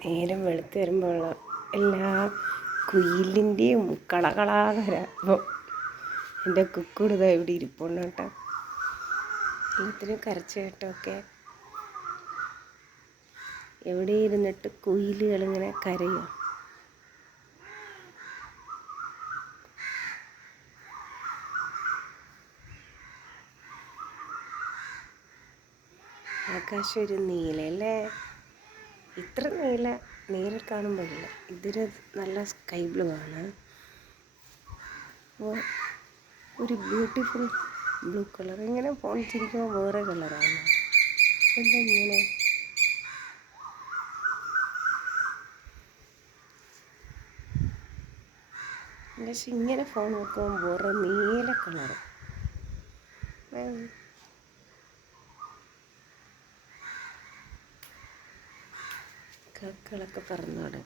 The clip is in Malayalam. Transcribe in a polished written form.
നേരം വെളുത്ത് വരുമ്പോൾ എല്ലാ കുയിലിൻ്റെയും കളകളാകരപ്പം എൻ്റെ കുക്കുടുത ഇവിടെ ഇരിപ്പുണ്ട് കേട്ടോ. എല്ലാത്തിനും കരച്ച കേട്ടൊക്കെ എവിടെ ഇരുന്നിട്ട് കുയിലുകളിങ്ങനെ കരയും. ആകാശം ഒരു നീലല്ലേ, ഇത്ര നീല കാണുമ്പോഴില്ല, ഇതൊരു നല്ല സ്കൈ ബ്ലൂ ആണ്. അപ്പോൾ ഒരു ബ്യൂട്ടിഫുൾ ബ്ലൂ കളർ. ഇങ്ങനെ ഫോൺ ചിരിക്കുമ്പോൾ വേറെ കളറാണ്. എന്താ ഇങ്ങനെ? പക്ഷെ ഇങ്ങനെ ഫോൺ നോക്കുമ്പോൾ വേറെ നീല കളർ. കാക്കകളൊക്കെ പറന്നോടെ.